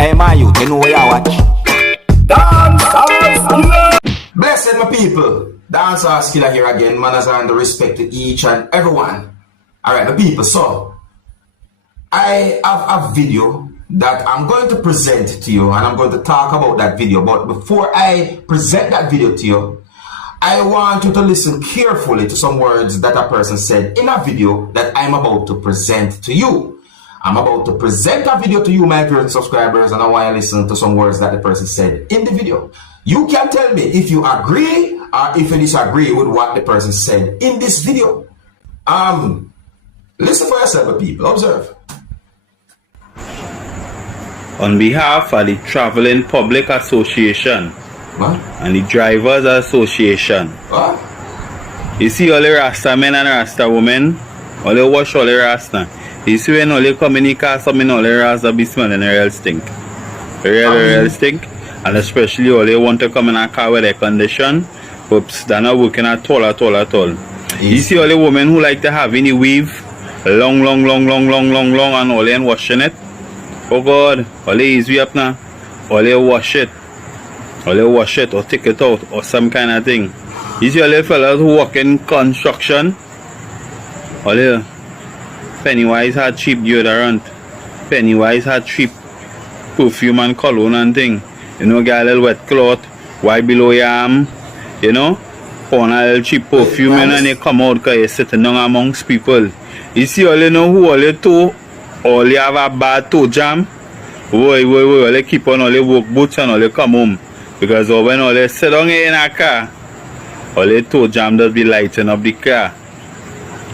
Hey, my youth, you know where you watch? Dancehall skilla! Blessed my people, Dancehall skilla here again, manners and the respect to each and everyone. Alright, my people, so I have a video that I'm going to present to you, and I'm going to talk about that video. But before I present that video to you, I want you to listen carefully to some words that a person said in a video that I'm about to present to you. I'm about to present a video to you, my viewers subscribers, and I want you to listen to some words that the person said in the video. You can tell me if you agree or if you disagree with what the person said in this video. Listen for yourself, people. Observe. On behalf of the Traveling Public Association and the Drivers Association, you see all the Rasta men and Rasta women, all the wash all the Rasta. You see when all the come in the car, some in all the Rasta be smelling a real stink. Real stink. And especially all they want to come in a car with air condition. Oops, they're not working at all. You see all the women who like to have in the weave, long, and all they washing it. Oh God, all they easy up now. All they wash it. Or take it out or some kind of thing. You see all the fellas who work in construction. All the Pennywise had cheap deodorant. Pennywise had cheap perfume and cologne and thing. You know, get a little wet cloth, wipe below your arm, you know, pour on a little cheap perfume and you come out because you're sitting down amongst people. You see all you know who all you toe, all you have a bad toe jam, all you keep on all your work boots and all you come home. Because when all you sit down in a car, all your toe jam does be lighting up the car.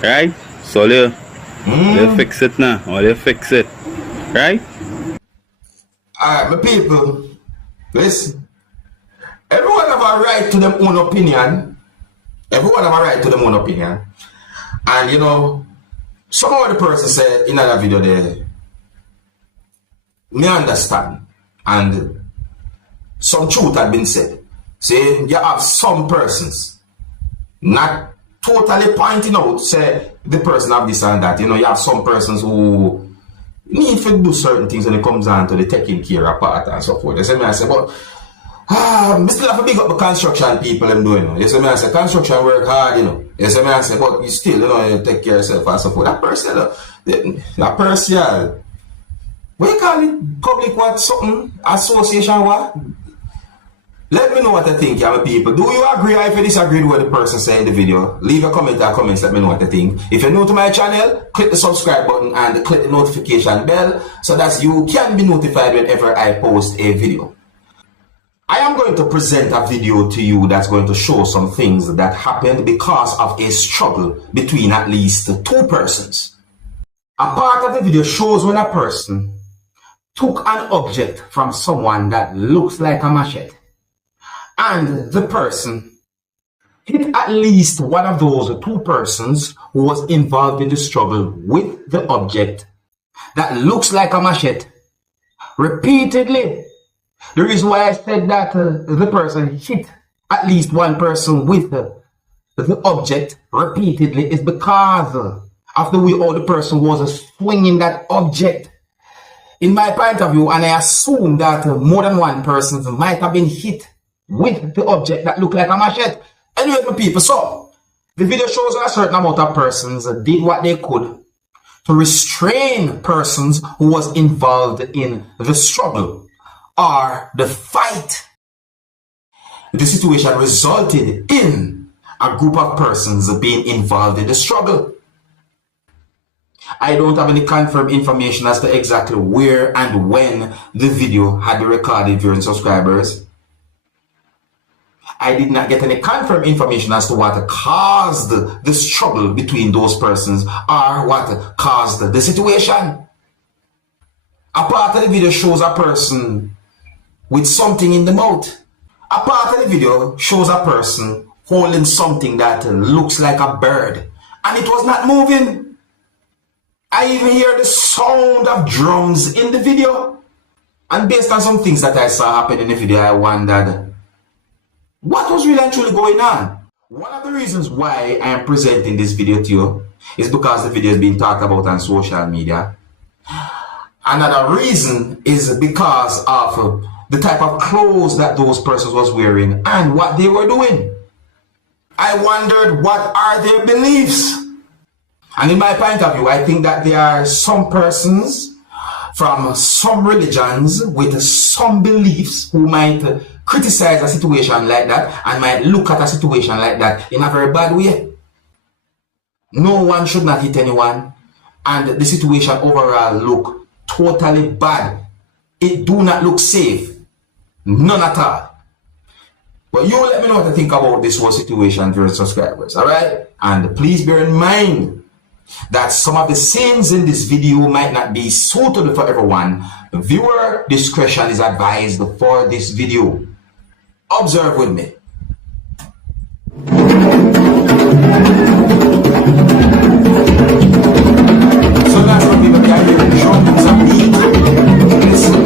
Right? So you fix it now, all you fix it. Right? Alright, my people. Listen, everyone have a right to their own opinion. And you know, some of the person said in another video there, me understand. And some truth had been said. Say you have some persons not totally pointing out, say the person have this and that. You know, you have some persons who need to do certain things when it comes down to the taking care of part and so forth. You see me, I say, but I still have to big up the construction people I'm doing. You see me, I say, construction work hard, you know. You see me, I say, but you still, you know, you take care of yourself and so forth. That person, that person, what you call it? Public what? Something? Association what? Let me know what you think, young people. Do you agree or if you disagree with what the person said in the video? Leave a comment or comments, let me know what you think. If you're new to my channel, click the subscribe button and click the notification bell so that you can be notified whenever I post a video. I am going to present a video to you that's going to show some things that happened because of a struggle between at least two persons. A part of the video shows when a person took an object from someone that looks like a machete. And the person hit at least one of those two persons who was involved in the struggle with the object that looks like a machete repeatedly. The reason why I said that the person hit at least one person with the object repeatedly is because of the way all the person was swinging that object. In my point of view, and I assume that more than one person might have been hit with the object that looked like a machete. Anyway, my people, so the video shows a certain amount of persons did what they could to restrain persons who was involved in the struggle or the fight. The situation resulted in a group of persons being involved in the struggle. I don't have any confirmed information as to exactly where and when the video had been recorded, viewers and subscribers. I did not get any confirmed information as to what caused the struggle between those persons or what caused the situation. A part of the video shows a person with something in the mouth. A part of the video shows a person holding something that looks like a bird, and it was not moving. I even hear the sound of drums in the video. And based on some things that I saw happen in the video, I wondered, what was really and truly going on? One of the reasons why I am presenting this video to you is because the video is being talked about on social media. Another reason is because of the type of clothes that those persons was wearing and what they were doing. I wondered, what are their beliefs? And in my point of view, I think that there are some persons from some religions with some beliefs who might criticize a situation like that and might look at a situation like that in a very bad way. No one should not hit anyone, and the situation overall look totally bad. It do not look safe. None at all. But you let me know what to think about this whole situation, dear subscribers, alright? And please bear in mind that some of the scenes in this video might not be suitable for everyone. Viewer discretion is advised for this video. Observe with me. So that's what people can hear in drums and beat. Listen.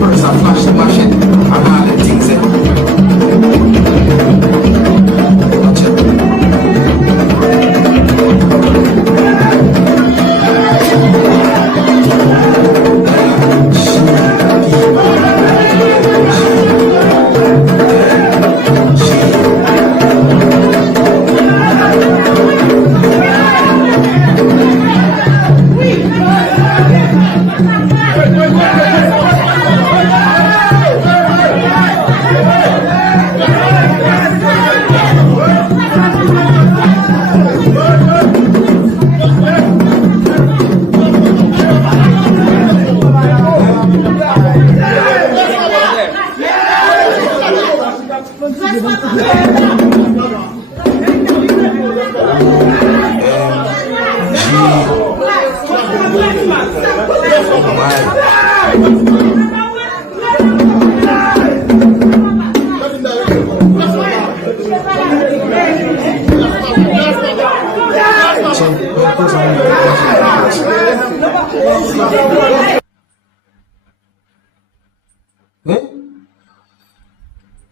First I flash the machete and all the things there. Watch it.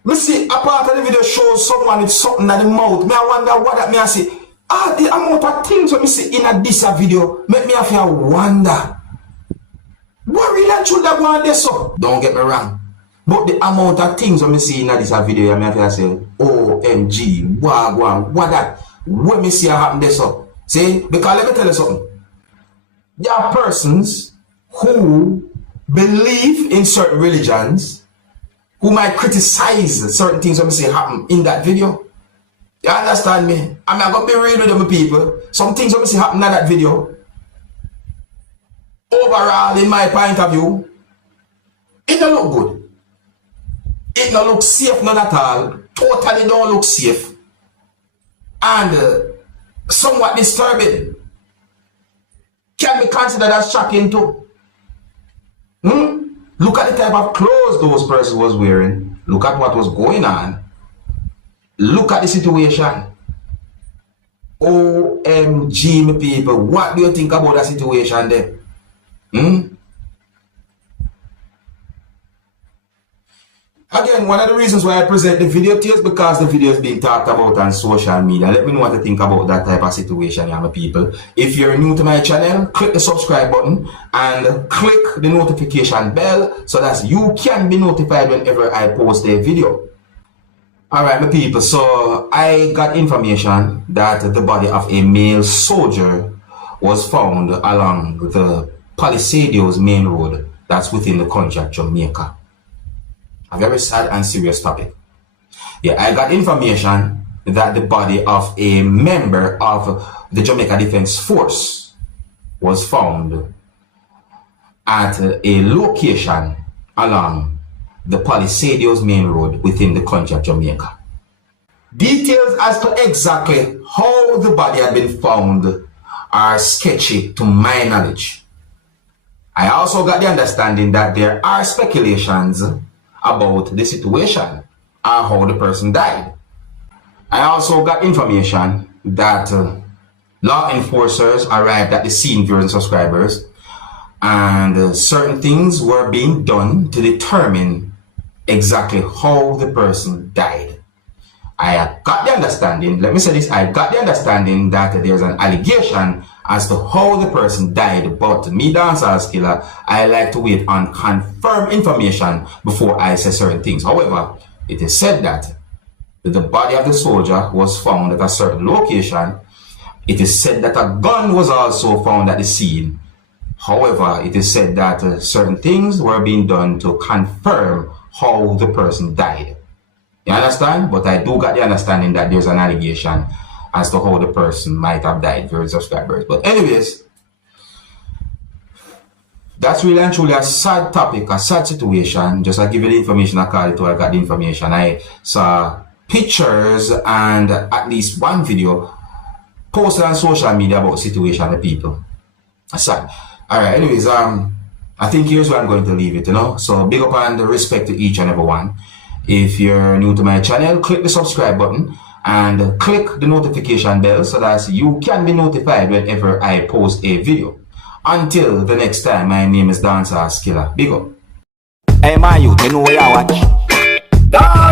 We see a part of the video shows someone with something in the mouth. Me I wonder what that me I say. The amount of things when me see in a this video make me have to wonder. What really should that go on there so? Don't get me wrong. But the amount of things when me see in a this video, I have to say, OMG, what that? When me see it happen there so. See, because let me tell you something. There are persons who believe in certain religions who might criticize certain things when we say happen in that video. You understand me? I'm not going to be real with them people. Some things when we say happen in that video, overall, in my point of view, it don't look good. It don't look safe, none at all. Totally don't look safe. And somewhat disturbing. Can be considered as shocking too. Look at the type of clothes those persons was wearing. Look at what was going on. Look at the situation. OMG, my people. What do you think about that situation there? Again, one of the reasons why I present the video to you is because the video is being talked about on social media. Let me know what you think about that type of situation, my people. If you're new to my channel, click the subscribe button and click the notification bell so that you can be notified whenever I post a video. Alright, my people, so I got information that the body of a male soldier was found along the Palisadios main road that's within the country of Jamaica. A very sad and serious topic. Yeah, I got information that the body of a member of the Jamaica Defense Force was found at a location along the Palisadios main road within the country of Jamaica. Details as to exactly how the body had been found are sketchy to my knowledge. I also got the understanding that there are speculations about the situation and how the person died. I also got information that law enforcers arrived at the scene, viewers and subscribers, and certain things were being done to determine exactly how the person died. I got the understanding, let me say this, I got the understanding that there's an allegation as to how the person died, but me, Dancehall Skilla, I like to wait on confirmed information before I say certain things. However, it is said that the body of the soldier was found at a certain location. It is said that a gun was also found at the scene. However, it is said that certain things were being done to confirm how the person died. You understand? But I do got the understanding that there's an allegation as to how the person might have died, very subscribers. But anyways, that's really and truly a sad topic, a sad situation. Just I give you the information according to I got the information. I saw pictures and at least one video posted on social media about the situation of people. That's sad. Alright, anyways, I think here's where I'm going to leave it, you know. So big up and respect to each and every one. If you're new to my channel, click the subscribe button and click the notification bell so that you can be notified whenever I post a video. Until the next time, my name is Dancehall Skilla. Big up. Hey, my youth, you know what I watch?